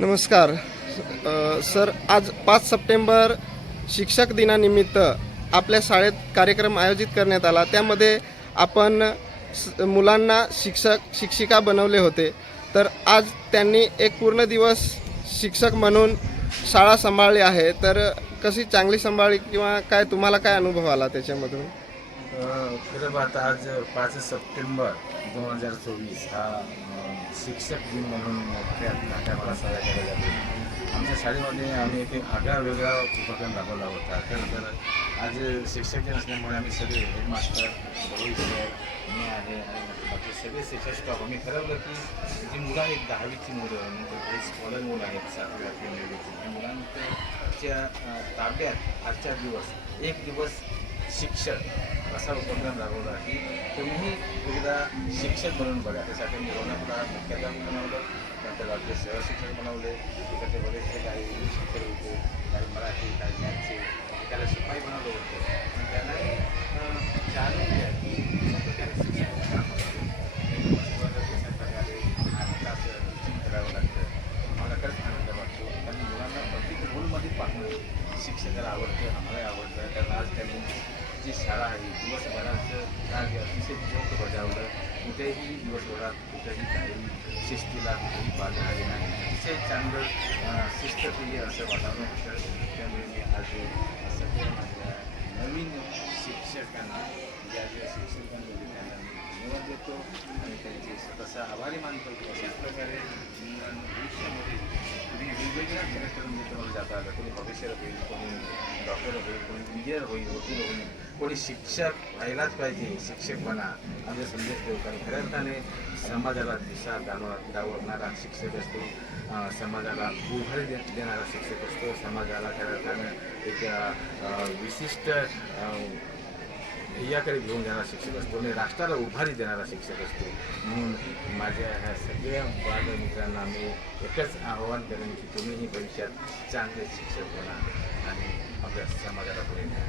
नमस्कार. सर आज पाच सप्टेंबर शिक्षक दिनानिमित्त आपल्या शाळेत कार्यक्रम आयोजित करण्यात आला. त्यामध्ये आपण स- मुलांना शिक्षक शिक्षिका बनवले होते. तर आज त्यांनी एक पूर्ण दिवस शिक्षक म्हणून शाळा सांभाळली आहे. तर कशी चांगली सांभाळली किंवा काय तुम्हाला काय अनुभव आला त्याच्यामधून? खरं पाहता आज पाच सप्टेंबर दोन हजार चोवीस हा शिक्षक दिन म्हणून मोठ्या नाट्यामध्ये साजरा केला जातो. आमच्या शाळेमध्ये आम्ही एक आगळा वेगळा उपक्रम राबवला होता. खरं तर आज शिक्षक दिन असल्यामुळे आम्ही सगळे हेडमास्टर भविष्य मी आहे आणि बाकी सगळे शिक्षक स्टॉफ आम्ही ठरवलं की जी मुलं आहेत दहावीची मुलं म्हणजे काही स्कॉलर मुलं आहेत सातवी आठवी त्या मुलांच्या ताब्यात आजचा दिवस एक दिवस शिक्षक असा उपक्रम राबवला की तुम्ही एकदा शिक्षक म्हणून बघा त्यासाठी मी रोनकला मुख्याध्यापक बनवलं नंतर बाकी सहशिक्षक बनवले तिकडचे बरेचसे काही इंग्लिश शिक्षक होते काही मराठी काही मॅथचे त्याला शिपाई बनवलं होतं. आणि त्यांना अं, जाणून की प्रकारे शिक्षण काम करावं लागतं. मला खरंच आनंद वाटतो. कारण मुलांना प्रत्येक रोलमध्ये पाहणं शिक्षकाला आवडतं आम्हालाही आवडतं. कारण आज त्यांनी जी शाळा आहे दिवसभराचं कार्य अतिशय योग्य बजावलं कुठेही दिवसभरात कुठेही काही शिस्तीला कुठेही बाधा आली नाही अतिशय चांगलं अं, शिस्तप्रिय असं वातावरण होतं त्यामुळे मी आज सगळ्या माझ्या नवीन शिक्षकांना ज्या ज्या शिक्षकांमध्ये त्यांना मी धन्यवाद देतो आणि त्यांचे स्वतःचा आभारी मानतो की अशाच प्रकारे मुलांना भविष्यामध्ये तुम्ही वेगवेगळ्या कॅरेक्टरमध्ये तुम्हाला जाता आलं कोणी प्रोफेसर होईल कोणी डॉक्टर होईल कोणी इंजिनियर होईल वकील होईल कोणी शिक्षक व्हायलाच पाहिजे शिक्षक म्हणा संदेश देऊ. कारण खऱ्या अर्थाने समाजाला दिशा दावणार दावणारा शिक्षक असतो. समाजाला उभारी दे देणारा शिक्षक असतो. समाजाला खऱ्या अर्थानं एक विशिष्ट ध्येयाकडे घेऊन जाणारा शिक्षक असतो. आणि राष्ट्राला उभारी देणारा शिक्षक असतो. म्हणून माझ्या ह्या सगळ्या बालमित्रांना मी एकच आवाहन करेन की तुम्हीही भविष्यात चांगले शिक्षक बना आणि आपल्या समाजाला पुढे न्या.